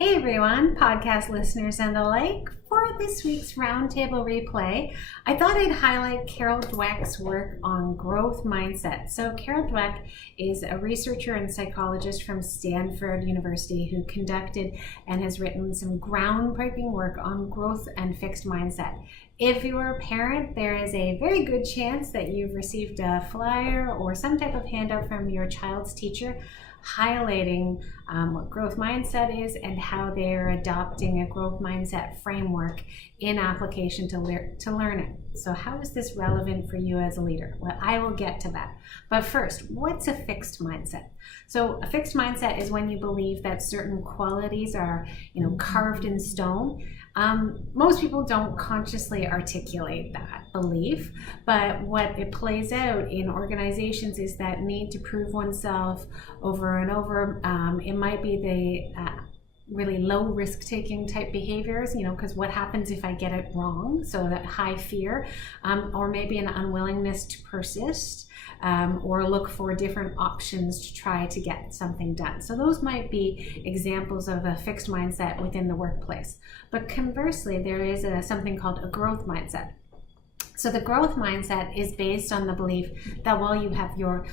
Hey everyone, podcast listeners and the like. For this week's Roundtable replay, I thought I'd highlight Carol Dweck's work on growth mindset. So Carol Dweck is a researcher and psychologist from Stanford University who conducted and has written some groundbreaking work on growth and fixed mindset. If you're a parent, there is a very good chance that you've received a flyer or some type of handout from your child's teacher highlighting what growth mindset is and how they're adopting a growth mindset framework in application to learn it. So how is this relevant for you as a leader? Well, I will get to that. But first, what's a fixed mindset? So a fixed mindset is when you believe that certain qualities are, carved in stone. Most people don't consciously articulate that belief, but what it plays out in organizations is that need to prove oneself over and over. It might be the really low risk-taking type behaviors, because what happens if I get it wrong? So that high fear, or maybe an unwillingness to persist, or look for different options to try to get something done. So those might be examples of a fixed mindset within the workplace. But conversely, there is something called a growth mindset. So the growth mindset is based on the belief that while you have your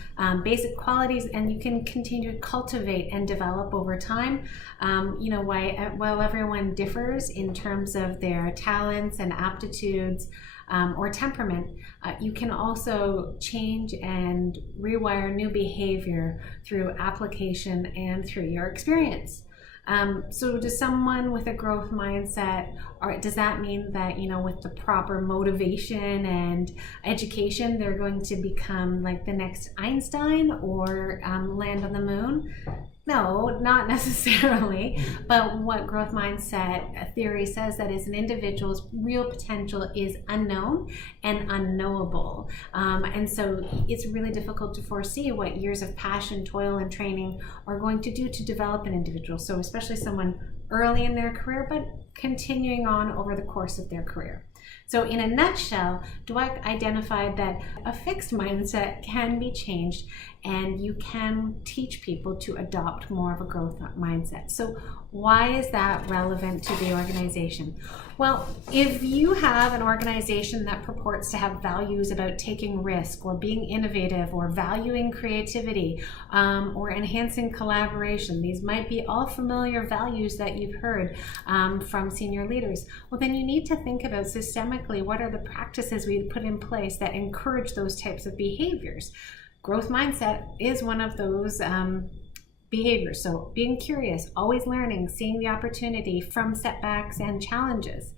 basic qualities and you can continue to cultivate and develop over time, while everyone differs in terms of their talents and aptitudes or temperament, you can also change and rewire new behavior through application and through your experience. So does someone with a growth mindset, or does that mean that, with the proper motivation and education, they're going to become like the next Einstein or land on the moon? No, not necessarily. But what growth mindset theory says that is an individual's real potential is unknown and unknowable. And so it's really difficult to foresee what years of passion, toil, and training are going to do to develop an individual. So especially someone early in their career, but continuing on over the course of their career. So in a nutshell, Dweck identified that a fixed mindset can be changed and you can teach people to adopt more of a growth mindset. So why is that relevant to the organization? Well, if you have an organization that purports to have values about taking risk or being innovative or valuing creativity or enhancing collaboration, these might be all familiar values that you've heard from senior leaders. Well, then you need to think about systemically what are the practices we put in place that encourage those types of behaviors. Growth mindset is one of those behaviors. So being curious, always learning, seeing the opportunity from setbacks and challenges.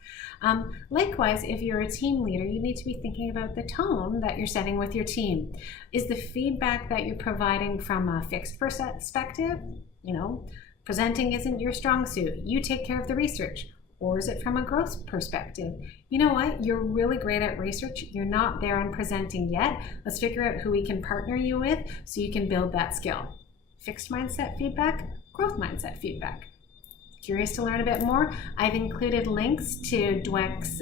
Likewise, if you're a team leader, you need to be thinking about the tone that you're setting with your team. Is the feedback that you're providing from a fixed perspective? Presenting isn't your strong suit. You take care of the research. Or is it from a growth perspective? You know what? You're really great at research. You're not there on presenting yet. Let's figure out who we can partner you with so you can build that skill. Fixed mindset feedback, growth mindset feedback. Curious to learn a bit more? I've included links to Dweck's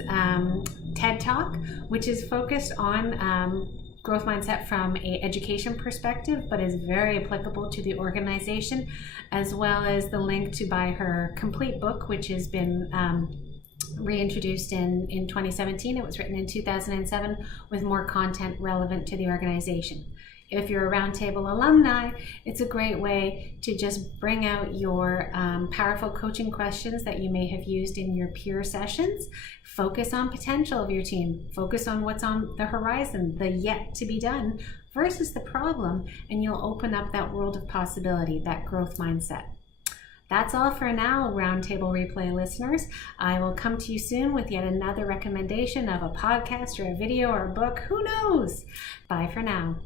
TED Talk, which is focused on growth mindset from an education perspective, but is very applicable to the organization, as well as the link to buy her complete book, which has been reintroduced in 2017. It was written in 2007 with more content relevant to the organization. If you're a Roundtable alumni, it's a great way to just bring out your powerful coaching questions that you may have used in your peer sessions. Focus on potential of your team. Focus on what's on the horizon, the yet to be done, versus the problem, and you'll open up that world of possibility, that growth mindset. That's all for now, Roundtable Replay listeners. I will come to you soon with yet another recommendation of a podcast or a video or a book. Who knows? Bye for now.